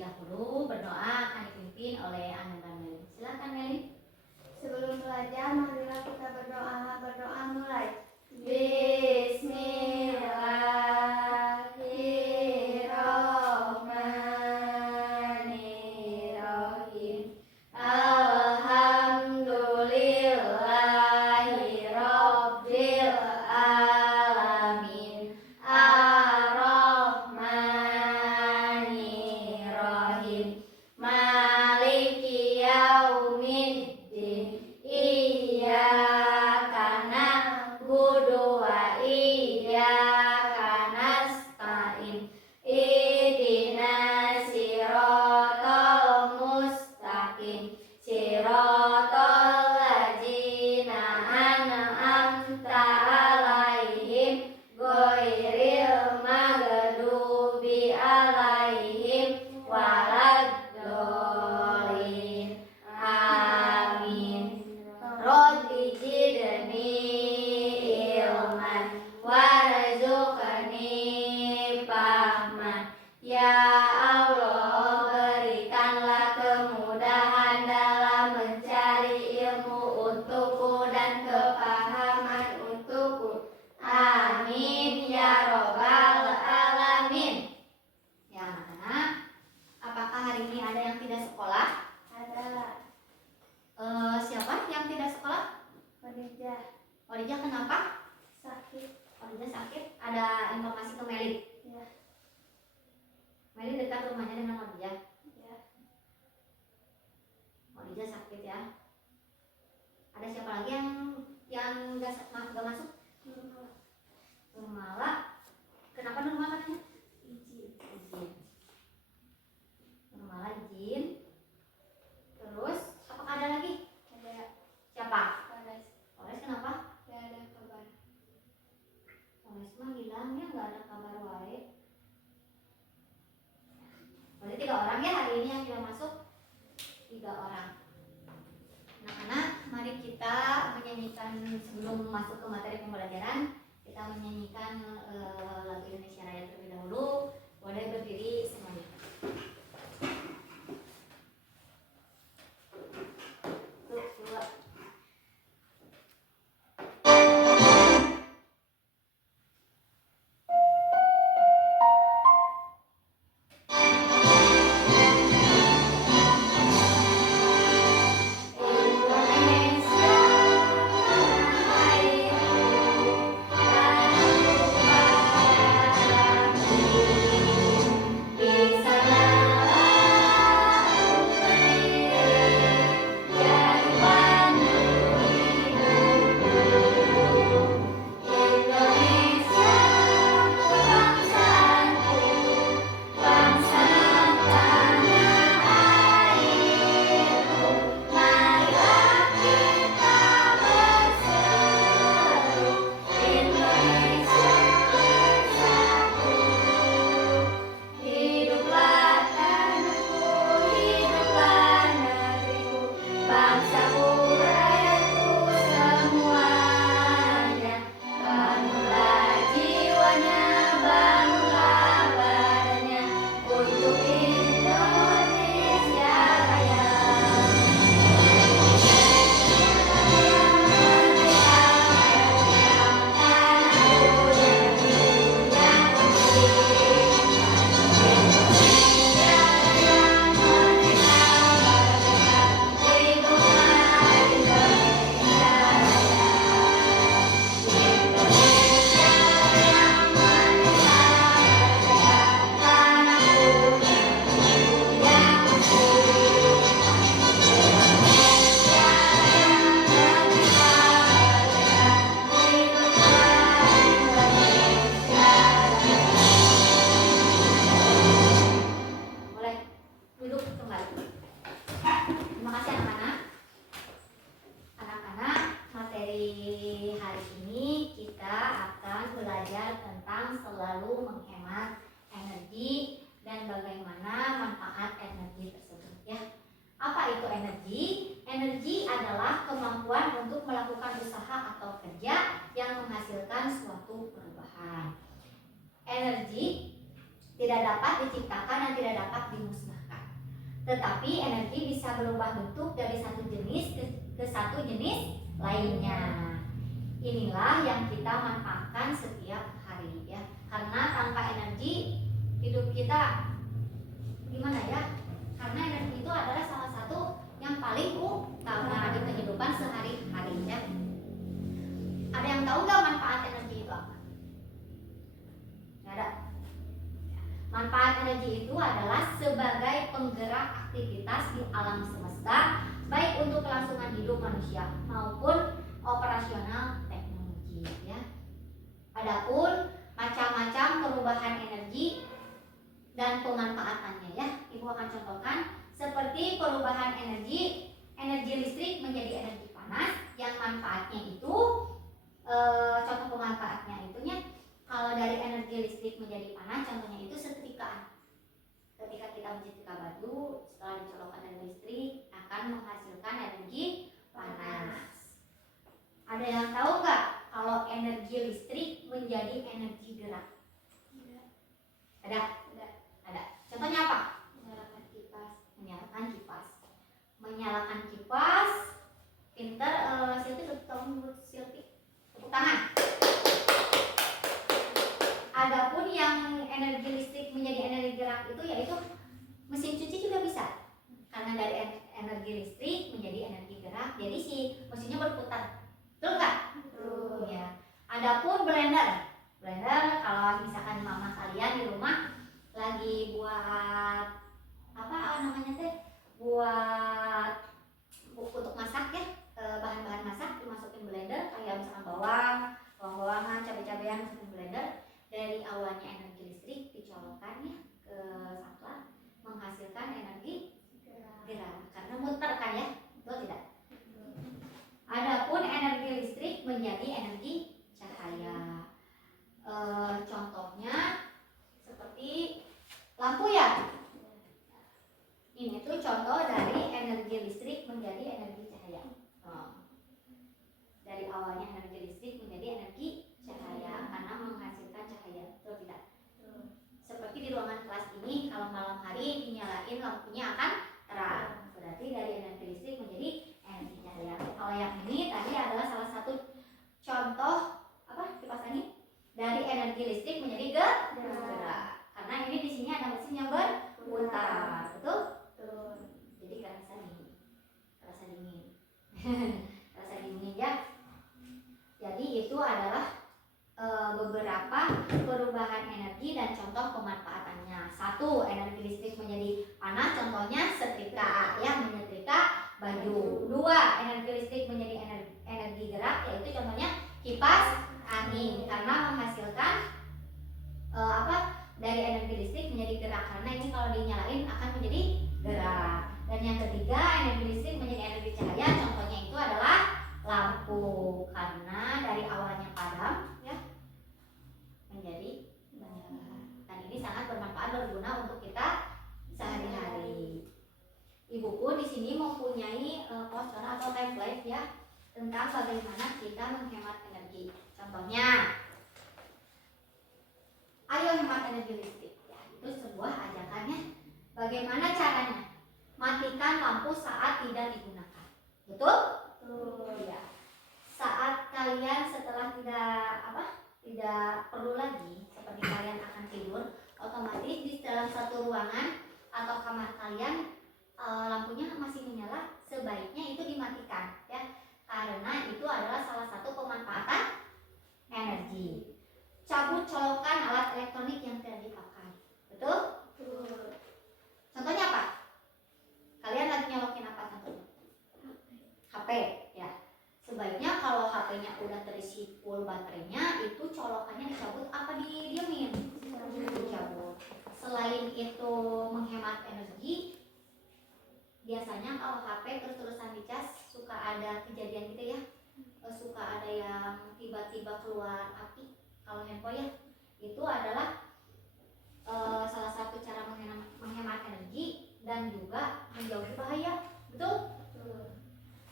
terlebih dahulu berdoa akan dipimpin oleh Ana dan Meli. Silakan Meli. Sebelum belajar, marilah kita berdoa. Berdoa mulai. Bismillahirrahmanirrahim. Alhamdulillahirabbil alamin. Ar-Rahmanirrahim. Maliki yaumiddin. Iyyaka na'budu wa iyyaka nasta'in. Ihdinas siratal mustaqim. Siratal ladzina an'amta 'alaihim ghairil maghdubi 'alaihim waladdallin. Amin. Rabbi zidni ilman warzuqni fahman. Ya Allah, berikanlah kemudahan dalam mencari ilmu untukku dan kepahaman untukku. Amin ya robbal alamin. Ya anak-anak, apakah hari ini ada yang tidak sekolah? Ada. Siapa yang tidak sekolah? Khadijah. Khadijah kenapa? Sakit. Khadijah sakit. Ada informasi ke Meli? Ya. Meli dekat rumahnya dengan Khadijah? Ya. Khadijah sakit ya. Ada siapa lagi yang nggak masuk? Nurmala. Kenapa Nurmala katanya? Izin. Nurmala izin. Terus apakah ada lagi? Ada. Siapa? Polres kenapa? Gak ada kabar. Polres mah bilangnya nggak ada kabar wae. Berarti 3 orang ya hari ini yang tidak masuk. 3 orang. Anak-anak, mari kita menyanyikan sebelum masuk ke materi pembelajaran. Kita menyanyikan lagu Indonesia Raya terlebih dahulu. Boleh berdiri semuanya. Energi tidak dapat diciptakan dan tidak dapat dimusnahkan. Tetapi energi bisa berubah bentuk dari satu jenis ke satu jenis lainnya. Inilah yang kita manfaatkan setiap hari ya. Karena tanpa energi hidup kita gimana ya? Karena energi itu adalah salah satu yang paling utama di kehidupan sehari-hari ya. Ada yang tahu nggak manfaat energi itu apa? Nggak ada. Manfaat energi itu adalah sebagai penggerak aktivitas di alam semesta, baik untuk kelangsungan hidup manusia maupun operasional teknologi ya. Adapun macam-macam perubahan energi dan pemanfaatannya ya, Ibu akan contohkan seperti perubahan energi listrik menjadi energi panas yang manfaatnya itu contoh pemanfaatnya itunya kalau dari energi listrik menjadi panas contohnya itu setrikaan. Ketika kita menyetrika baju setelah dicolokkan energi listrik akan menghasilkan energi panas. Ada yang tahu nggak kalau energi listrik menjadi energi gerak? Ada. Contohnya apa? Menyalakan kipas. Pinter, Silvi tepuk tangan. Adapun yang energi listrik menjadi energi gerak itu yaitu mesin cuci juga bisa. Karena dari energi listrik menjadi energi gerak, jadi si mesinnya berputar. Betul nggak? Betul. Ya. Adapun blender kalau misalkan mama kalian di rumah lagi buat apa namanya teh, buat untuk masak ya, bahan-bahan masak dimasukin blender kayak misalkan bawang-bawangan, cabai-cabean masukin blender, dari awalnya energi listrik dicolokkan ya ke saklar menghasilkan energi gerak karena muter kan ya, betul tidak? Adapun energi listrik menjadi energi cahaya. Contohnya seperti lampu ya. Ini tuh contoh dari energi listrik menjadi energi cahaya. Dari awalnya energi listrik menjadi energi cahaya karena menghasilkan cahaya, betul tidak? Seperti di ruangan kelas ini kalau malam hari dinyalain lampunya akan terang. Berarti dari energi listrik menjadi energi cahaya. Kalau yang ini tadi adalah salah satu contoh apa kipas angin dari energi listrik menjadi gerak. Karena ini di sini ada mesin yang berputar, betul? Jadi kerasa dingin ya. Jadi itu adalah beberapa perubahan energi dan contoh pemanfaatannya. 1. Energi listrik menjadi panas, contohnya setrika ya, menyetrika baju. 2. Energi listrik menjadi energi gerak, yaitu contohnya kipas angin karena menghasilkan dari energi listrik menjadi gerak karena ini kalau dinyalain akan menjadi gerak. Dan yang ketiga, energi listrik menjadi energi cahaya, contohnya itu adalah lampu karena dari awalnya padam ya menjadi menyala. Dan ini sangat bermanfaat, berguna untuk kita sehari-hari. Ibuku di sini mempunyai poster atau template ya tentang bagaimana kita menghemat energi. Contohnya, ayo hemat energi listrik. Ya, itu sebuah ajakannya. Bagaimana caranya? Matikan lampu saat tidak digunakan. Betul? Betul. Ya. Saat kalian setelah tidak perlu lagi, seperti kalian akan tidur, otomatis di dalam satu ruangan atau kamar kalian lampunya masih menyala, sebaiknya itu dimatikan ya. Karena itu adalah salah satu pemanfaatan energi. Cabut colokan alat elektronik yang tidak dipakai. Betul? Betul. Contohnya apa? Kalian lagi nyolokin apa contohnya? HP ya. Sebaiknya kalau HP-nya udah terisi full baterainya, itu colokannya dicabut apa didiemin? Dicabut. Selain itu menghemat energi, biasanya kalau HP terus-terusan dicas suka ada kejadian gitu ya, suka ada yang tiba-tiba keluar api. Kalau handphone ya, itu adalah salah satu cara menghemat energi dan juga menjauhi bahaya. Betul?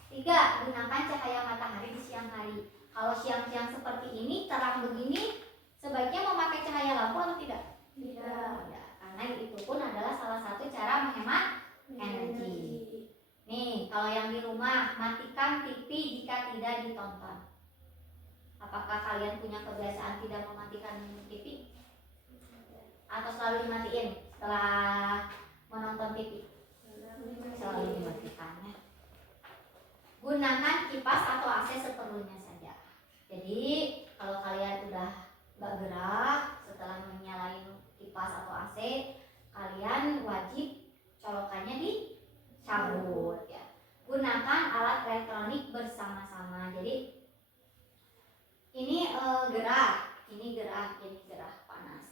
3. Gunakan cahaya matahari di siang hari. Kalau siang-siang seperti ini, terang begini, sebaiknya memakai cahaya lampu atau tidak? Tidak. Ya, karena itu pun adalah salah satu cara menghemat energi. jika tidak ditonton. Apakah kalian punya kebiasaan tidak mematikan TV? Atau selalu dimatiin setelah menonton TV? Selalu dimatikannya. Gunakan kipas atau AC seperlunya saja. Jadi kalau kalian udah gak gerak setelah menyalain kipas atau AC, kalian wajib colokannya dicabut ya. Gunakan alat elektronik bersama-sama. Jadi ini gerak, ini gerak panas.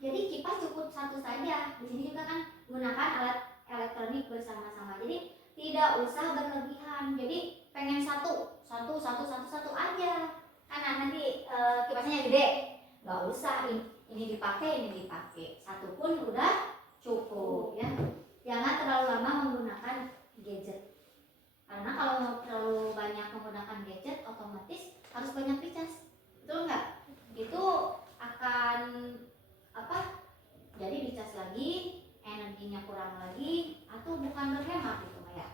Jadi kipas cukup satu saja. Di sini juga kan gunakan alat elektronik bersama-sama. Jadi tidak usah berlebihan. Jadi pengen satu aja. Karena nanti kipasnya gede. Gak usah ini dipakai. Satu pun udah cukup ya. Jangan terlalu lama menggunakan gadget. Karena kalau terlalu banyak menggunakan gadget, otomatis harus banyak dicas. Betul nggak? Itu akan jadi dicas lagi, energinya kurang lagi, atau bukan berhemat gitu ya,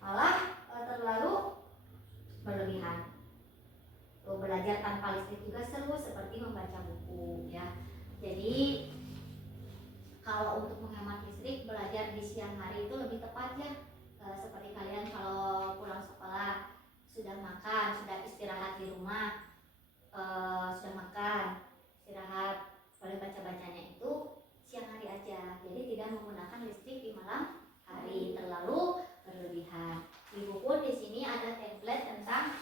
malah terlalu berlebihan. Belajar tanpa listrik juga seru seperti membaca buku ya. Jadi kalau untuk menghemat listrik, belajar di siang hari itu lebih tepat ya. Seperti kalian kalau pulang sekolah sudah makan, sudah istirahat di rumah, sudah makan, istirahat, boleh baca-bacanya itu siang hari aja. Jadi tidak menggunakan listrik di malam hari terlalu berlebihan. Ibu pun di sini ada template tentang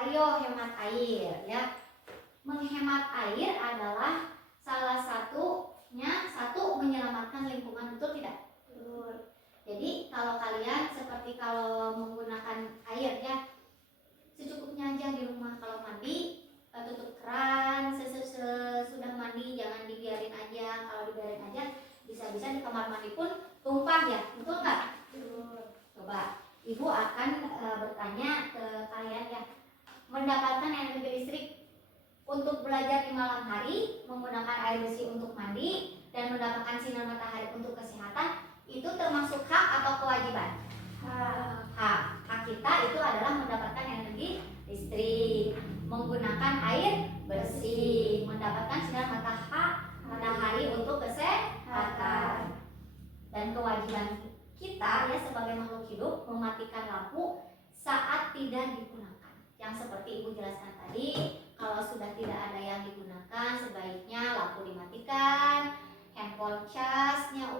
ayo hemat air ya. Menghemat air adalah salah satunya menyelamatkan lingkungan, betul tidak? Betul. Jadi kalau kalian seperti kalau menggunakan air ya, secukupnya aja di rumah. Kalau mandi tutup keran, sesudah mandi jangan dibiarin aja. Kalau dibiarin aja bisa-bisa di kamar mandi pun tumpah ya, betul nggak? Betul. Coba ibu akan bertanya ke kalian ya, mendapatkan energi listrik untuk belajar di malam hari, menggunakan air bersih untuk mandi, dan mendapatkan sinar matahari untuk kesehatan, itu termasuk hak atau kewajiban? Hak. Hak kita itu adalah mendapatkan energi listrik, menggunakan air bersih, mendapatkan sinar matahari untuk kesehatan. Dan kewajiban kita ya sebagai makhluk hidup mematikan lampu saat tidak digunakan. Yang seperti ibu jelaskan tadi, kalau sudah tidak ada yang digunakan, sebaiknya lampu dimatikan, handphone casnya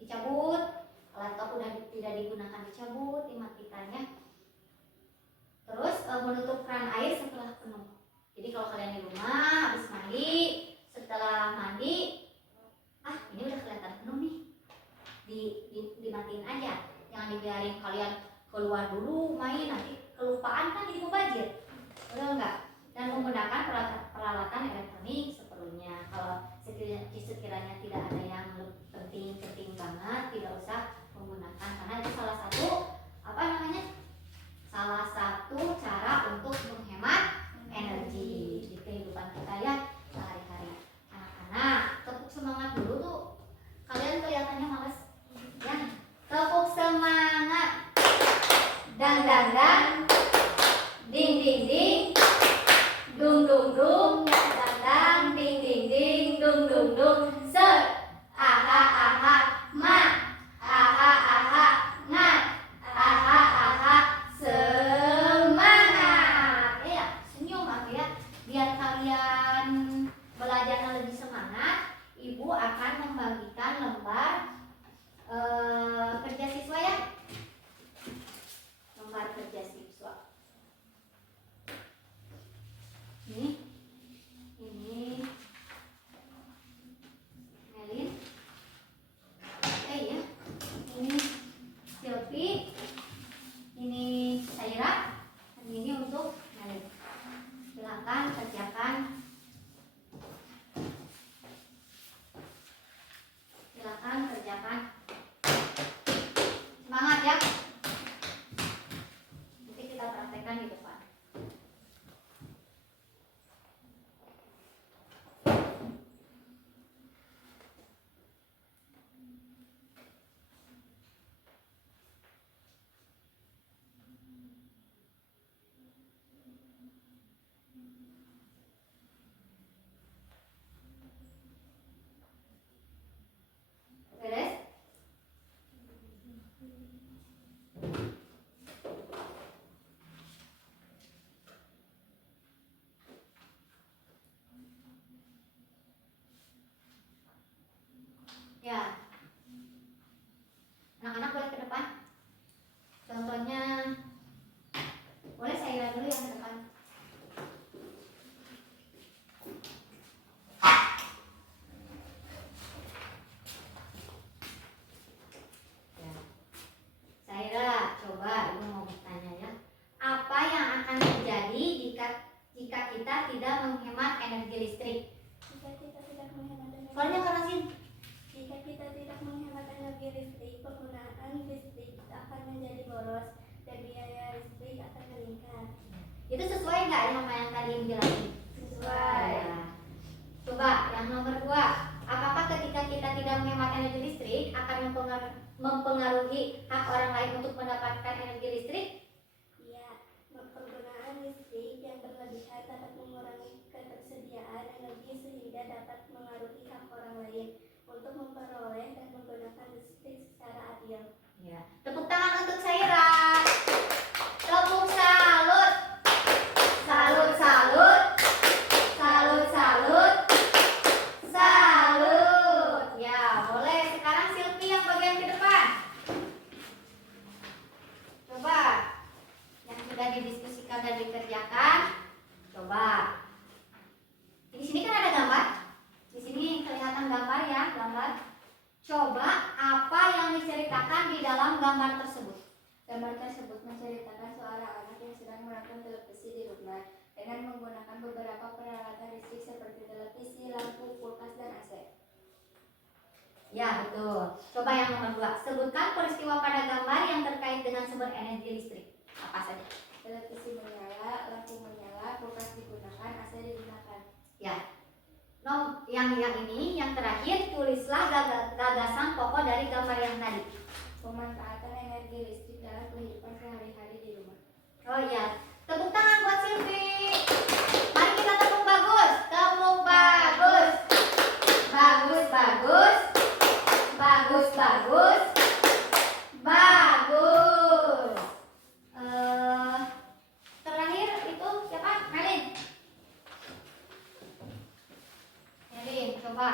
dicabut, laptop udah tidak digunakan dicabut, dimatikannya. Terus menutup keran air setelah penuh. Jadi kalau kalian di rumah habis mandi, setelah mandi, ini udah kelihatan penuh nih, dimatiin aja, jangan dibiarin kalian keluar dulu main, nanti kelupaan kan jadi mubazir, betul nggak? Dan menggunakan peralatan elektronik seperlunya. Kalau sekiranya tidak ada yang penting banget, tidak usah menggunakan, karena itu salah satu cara untuk menghemat energi di kehidupan kita ya sehari-hari. Anak-anak, tepuk semangat dulu tuh. Kalian kelihatannya males ya. Tepuk semangat. Dang dang dang. Ding ding ding. Dung dung dung. Dang dang ding ding ding. Dung dung dung. Ser. Aha aha. Ma. Aha aha. Ngat. Aha aha. Semangat. Ya, senyum ya. Biar kalian belajarnya lebih semangat, ibu akan membagikan lembar kerja siswa ya. Lembar kerja siswa. Ini Melin. Ya. Ini Silvi. Ini Saira. Dan ini untuk Melin. Silakan kerjakan. Itu sesuai nggak sama yang tadi dijelasin? Sesuai. Ya. Coba yang nomor 2, apakah ketika kita tidak menghemat energi listrik akan mempengaruhi hak orang lain untuk mendapatkan energi listrik? Ya, penggunaan listrik yang berlebihan dapat mengurangi ketersediaan energi sehingga dapat mengaruhi hak orang lain untuk memperoleh dan menggunakan listrik secara adil. Ya. Tepuk tangan untuk Saira. Tepuk salut. Salut, salut. Salut, salut. Salut. Ya, boleh. Sekarang Silvi yang bagian ke depan. Coba yang sudah didiskusikan dan dikerjakan. Coba. Di sini kan ada gambar. Di sini kelihatan gambar ya, gambar. Coba apa yang diceritakan di dalam gambar tersebut? Gambar tersebut menceritakan seorang anak yang sedang menonton televisi di rumah dengan menggunakan beberapa peralatan listrik seperti televisi, lampu, kulkas, dan AC. Ya, betul. Coba yang nomor 2. Sebutkan peristiwa pada gambar yang terkait dengan sumber energi listrik. Apa saja? Televisi menyala, lampu menyala, kulkas digunakan, AC digunakan. Ya. Yang ini, yang terakhir, tulislah gagasan pokok dari gambar yang tadi. Pemanfaatan energi listrik dalam kehidupan sehari-hari di rumah. Oh iya. Tepuk tangan buat Silvi. Mari kita tepuk bagus. Tepuk bagus. Bagus, bagus. Bagus, bagus. Bagus. Terakhir itu siapa? Melin. Melin, coba.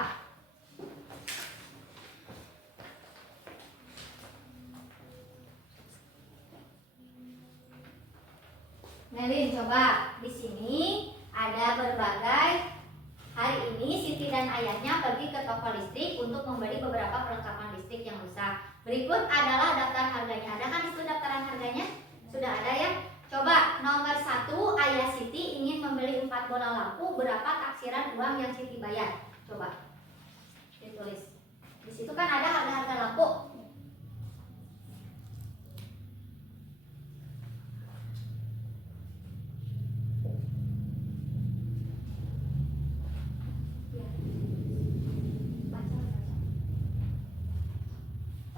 Melin, coba. Di sini ada berbagai. Hari ini Siti dan ayahnya pergi ke toko listrik untuk membeli beberapa perlengkapan listrik yang rusak. Berikut adalah daftar harganya. Ada kan itu daftaran harganya? Sudah ada ya? Coba nomor 1, ayah Siti ingin membeli 4 bola lampu. Berapa taksiran uang yang Siti bayar? Coba ditulis. Di situ kan ada harga-harga lampu.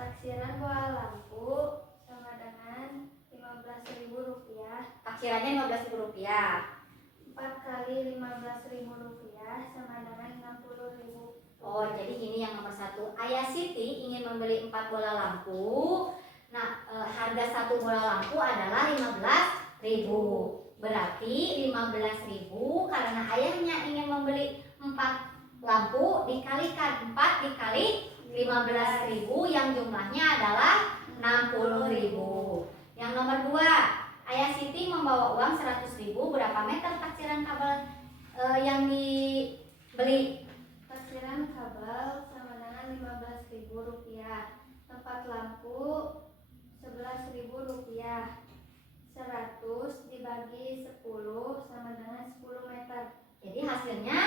Taksiran bola lampu sama dengan Rp15.000. Taksirannya Rp15.000. 4 kali Rp15.000 sama dengan Rp60.000. Oh, jadi ini yang nomor 1. Ayah Siti ingin membeli 4 bola lampu. Nah, harga 1 bola lampu adalah Rp15.000. Berarti Rp15.000 karena ayahnya ingin membeli 4 lampu dikalikan 4 dikali Rp15.000 yang jumlahnya adalah Rp60.000. Yang nomor 2, ayah Siti membawa uang Rp100.000. Berapa meter taksiran kabel yang dibeli? Taksiran kabel sama dengan Rp15.000. Tempat lampu Rp11.000. 100 dibagi 10 sama dengan 10 meter. Jadi hasilnya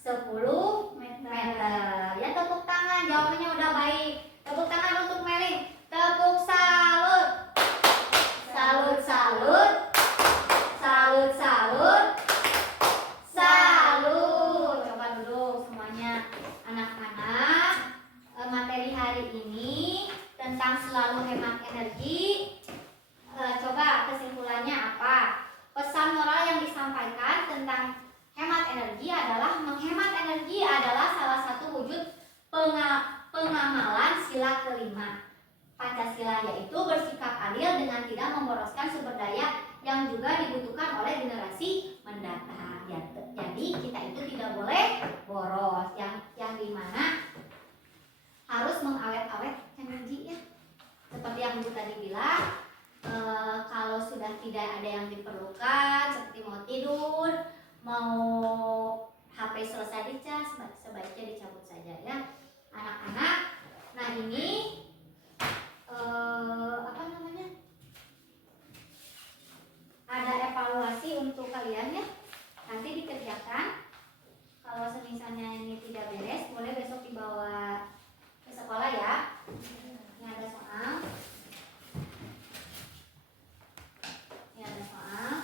10 meter. Ya, tepuk tangan, jawabannya udah baik. Tepuk tangan untuk Melin. Tepuk salut. Salut, salut. Salut, salut. Salut. Coba duduk semuanya. Anak-anak, materi hari ini tentang selalu hemat energi. Coba kesimpulannya apa? Pesan moral yang disampaikan tentang hemat energi adalah menghemat energi adalah salah satu wujud pengamalan sila kelima Pancasila, yaitu bersikap adil dengan tidak memboroskan sumber daya yang juga dibutuhkan oleh generasi mendatang. Jadi kita itu tidak boleh boros, yang dimana harus mengawet-awet energi ya. Seperti yang Ibu tadi bilang, kalau sudah tidak ada yang diperlukan seperti mau tidur, mau HP selesai dicas, sebaiknya dicabut saja ya anak-anak. Nah ini apa namanya, ada evaluasi untuk kalian ya, nanti dikerjakan. Kalau semisalnya ini tidak beres, boleh besok dibawa ke sekolah ya. Ini ada soal. Ini ada soal.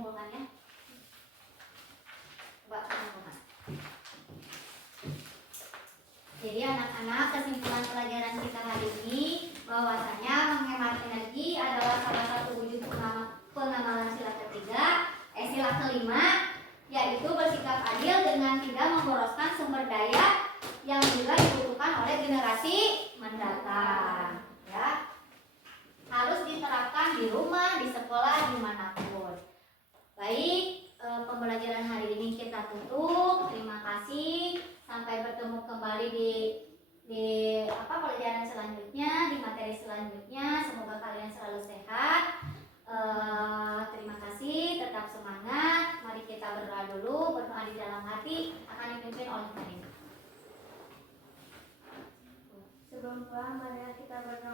dikumpulkan ya. Coba kumpulkan. Jadi anak-anak, kesimpulan pelajaran kita hari ini bahwasanya menghemat energi adalah salah satu wujud pengamalan sila ketiga, sila kelima, yaitu bersikap adil dengan tidak memboroskan sumber daya yang juga dibutuhkan oleh generasi mendatang. Ya, harus diterapkan di rumah, di sekolah, dimanapun. Baik, pembelajaran hari ini kita tutup. Terima kasih. Sampai bertemu kembali di pelajaran selanjutnya, di materi selanjutnya. Semoga kalian selalu sehat. Terima kasih. Tetap semangat. Mari kita berdoa dulu. Berdoa di dalam hati akan dipimpin oleh Karim. Sebelum pulang, mari kita berdoa.